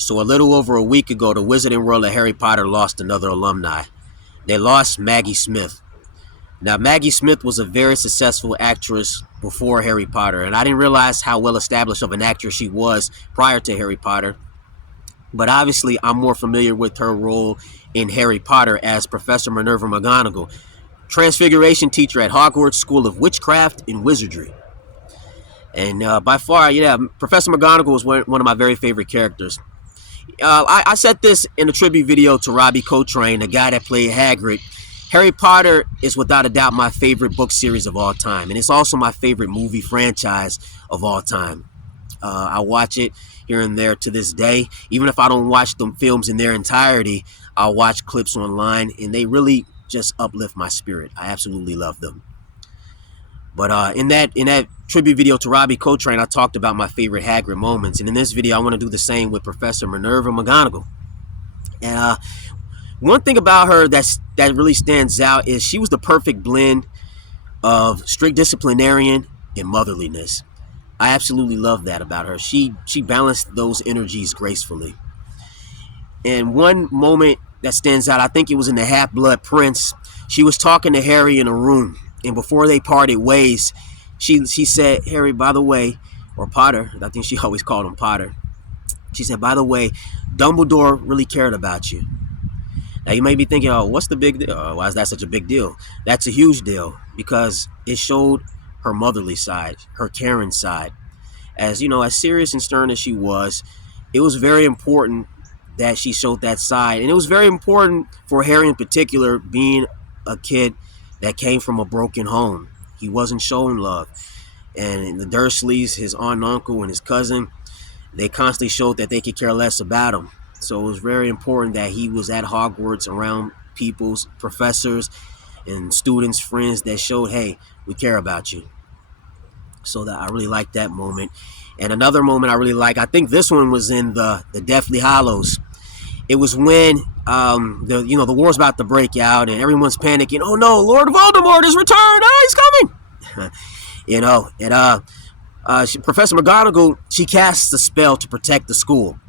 So a little over a week ago, the Wizarding World of Harry Potter lost another alumni. They lost Maggie Smith. Now, Maggie Smith was a very successful actress before Harry Potter, and I didn't realize how well established of an actress she was prior to Harry Potter. But obviously, I'm more familiar with her role in Harry Potter as Professor Minerva McGonagall, Transfiguration teacher at Hogwarts School of Witchcraft and Wizardry. And by far, Professor McGonagall was one of my very favorite characters. I said this in a tribute video to Robbie Coltrane, the guy that played Hagrid. Harry Potter is without a doubt my favorite book series of all time, and it's also my favorite movie franchise of all time. I watch it here and there to this day. Even if I don't watch them films in their entirety, I'll watch clips online, and they really just uplift my spirit. I absolutely love them. But in that tribute video to Robbie Coltrane, I talked about my favorite Hagrid moments, and in this video, I want to do the same with Professor Minerva McGonagall. And one thing about her that really stands out is she was the perfect blend of strict disciplinarian and motherliness. I absolutely love that about her. She balanced those energies gracefully. And one moment that stands out, I think it was in The Half-Blood Prince. She was talking to Harry in a room, and before they parted ways, she said, "Harry, by the way," or Potter, I think she always called him Potter. She said, "By the way, Dumbledore really cared about you." Now, you may be thinking, oh, what's the big deal? Why is that such a big deal? That's a huge deal because it showed her motherly side, her caring side. As serious and stern as she was, it was very important that she showed that side. And it was very important for Harry in particular, being a kid that came from a broken home. He wasn't shown love. And the Dursleys, his aunt and uncle and his cousin, they constantly showed that they could care less about him. So it was very important that he was at Hogwarts around people's professors and students, friends that showed, hey, we care about you. So that I really liked that moment. And another moment I really like, I think this one was in the Deathly Hallows. It was when the war's about to break out and everyone's panicking. Oh no, Lord Voldemort has returned! Oh, he's coming! Professor McGonagall, she casts a spell to protect the school.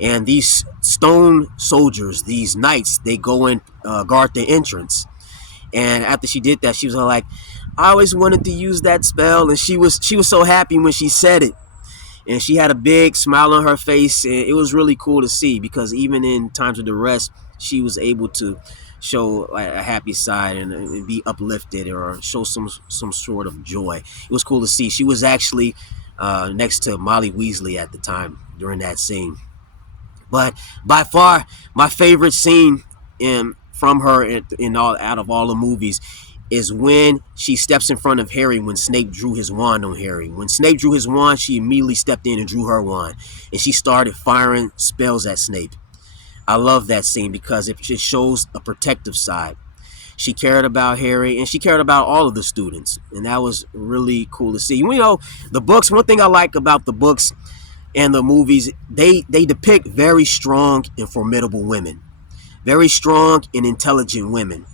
And these stone soldiers, these knights, they go and guard the entrance. And after she did that, she was like, "I always wanted to use that spell." And she was so happy when she said it. And she had a big smile on her face. And it was really cool to see because even in times of duress, she was able to show a happy side and be uplifted or show some sort of joy. It was cool to see. She was actually next to Molly Weasley at the time during that scene. But by far, my favorite scene from her out of all the movies is when she steps in front of Harry when Snape drew his wand on Harry. When Snape drew his wand, she immediately stepped in and drew her wand. And she started firing spells at Snape. I love that scene because it shows a protective side. She cared about Harry and she cared about all of the students. And that was really cool to see. The books, one thing I like about the books and the movies, they depict very strong and formidable women. Very strong and intelligent women.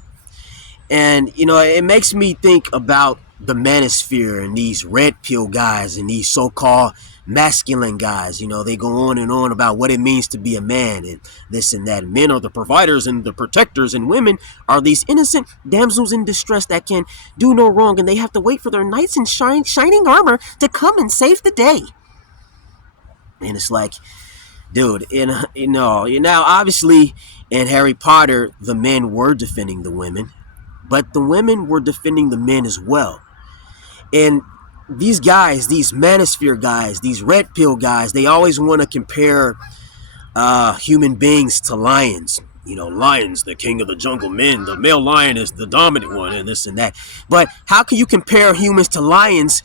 And, it makes me think about the manosphere and these red pill guys and these so-called masculine guys. They go on and on about what it means to be a man and this and that. Men are the providers and the protectors, and women are these innocent damsels in distress that can do no wrong, and they have to wait for their knights in shining armor to come and save the day. And it's like, dude, obviously in Harry Potter, the men were defending the women, but the women were defending the men as well. And these guys, these manosphere guys, these red pill guys, they always want to compare human beings to lions. Lions, the king of the jungle, men, the male lion is the dominant one, and this and that. But how can you compare humans to lions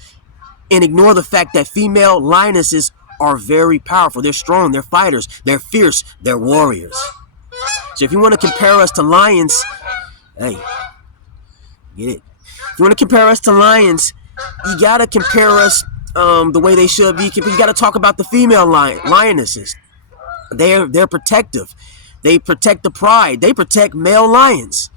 and ignore the fact that female lionesses are very powerful? They're strong, they're fighters, they're fierce, they're warriors. So if you want to compare us to lions, hey, get it? If you want to compare us to lions, you got to compare us the way they should be. You got to talk about the female lionesses. They're protective. They protect the pride. They protect male lions.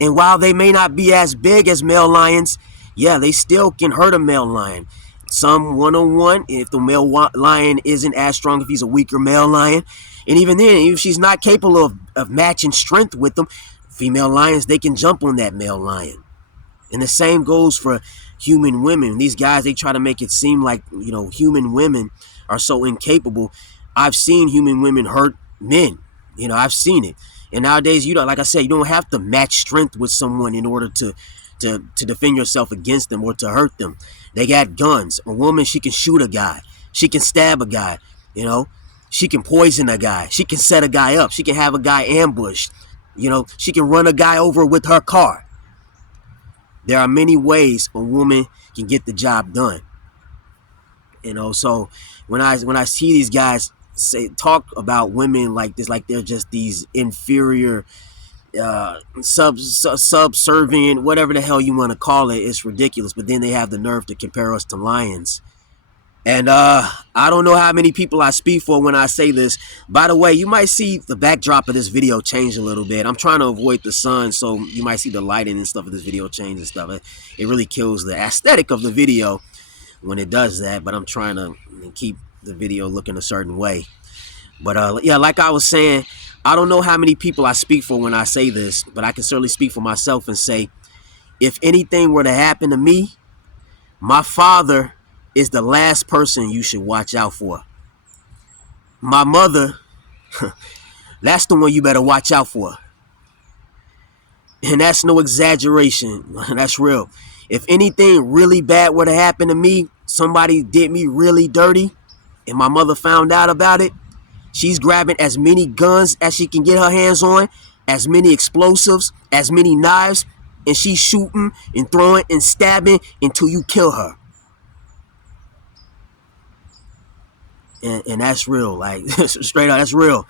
And while they may not be as big as male lions, yeah, they still can hurt a male lion. some one-on-one if the male lion isn't as strong, if he's a weaker male lion. And even then, if she's not capable of matching strength with them, female lions, they can jump on that male lion. And the same goes for human women. These guys, they try to make it seem like, human women are so incapable. I've seen human women hurt men. I've seen it. And nowadays, like I said, you don't have to match strength with someone in order to defend yourself against them or to hurt them. They got guns. A woman, she can shoot a guy. She can stab a guy. She can poison a guy. She can set a guy up. She can have a guy ambushed. She can run a guy over with her car. There are many ways a woman can get the job done. So when I see these guys talk about women like this, like they're just these inferior, subservient, whatever the hell you want to call it, it's ridiculous. But then they have the nerve to compare us to lions. And I don't know how many people I speak for when I say this. By the way, you might see the backdrop of this video change a little bit. I'm trying to avoid the sun, so you might see the lighting and stuff of this video change and stuff. It really kills the aesthetic of the video when it does that, but I'm trying to keep the video looking a certain way. But yeah, like I was saying, I don't know how many people I speak for when I say this, but I can certainly speak for myself and say, if anything were to happen to me, my father is the last person you should watch out for. My mother, that's the one you better watch out for. And that's no exaggeration. That's real. If anything really bad were to happen to me, somebody did me really dirty, and my mother found out about it, she's grabbing as many guns as she can get her hands on, as many explosives, as many knives, and she's shooting and throwing and stabbing until you kill her. And that's real, like straight up, that's real.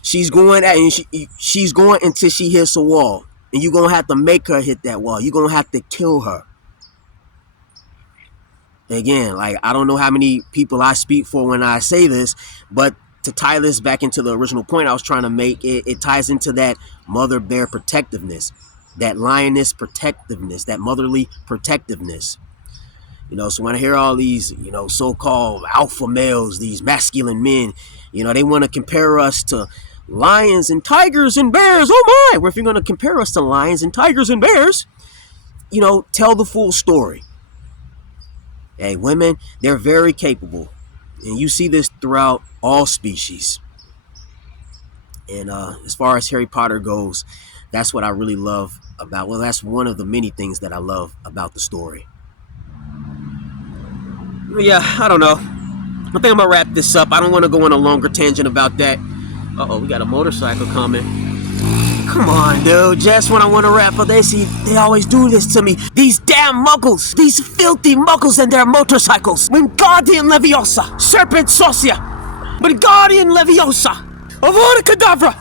She's going at, and she's going until she hits a wall, and you're gonna have to make her hit that wall. You're gonna have to kill her. Again, like, I don't know how many people I speak for when I say this, but to tie this back into the original point I was trying to make, it ties into that mother bear protectiveness, that lioness protectiveness, that motherly protectiveness. So when I hear all these, so-called alpha males, these masculine men, they want to compare us to lions and tigers and bears. Oh my! Well, if you're going to compare us to lions and tigers and bears, tell the full story. Hey, women, they're very capable. And you see this throughout all species. And as far as Harry Potter goes, that's what I really love about, well, that's one of the many things that I love about the story. Yeah, I don't know. I think I'm going to wrap this up. I don't want to go on a longer tangent about that. Uh-oh, we got a motorcycle coming. Come on, dude. Just when I want to wrap up, they always do this to me. These damn muggles. These filthy muggles and their motorcycles. Wingardium Leviosa. Serpent Saucia. Wingardium Leviosa. Avada Kedavra.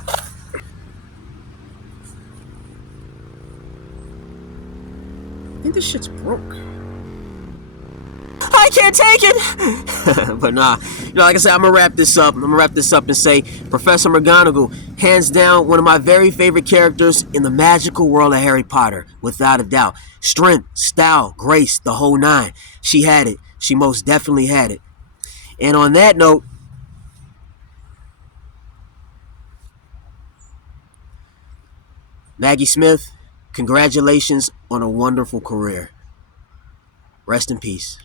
I think this shit's broke. I can't take it. But nah, like I said, I'm gonna wrap this up. And say Professor McGonagall, hands down, one of my very favorite characters in the magical world of Harry Potter, without a doubt. Strength, style, grace, the whole nine. She had it. She most definitely had it. And on that note, Maggie Smith, congratulations on a wonderful career. Rest in peace.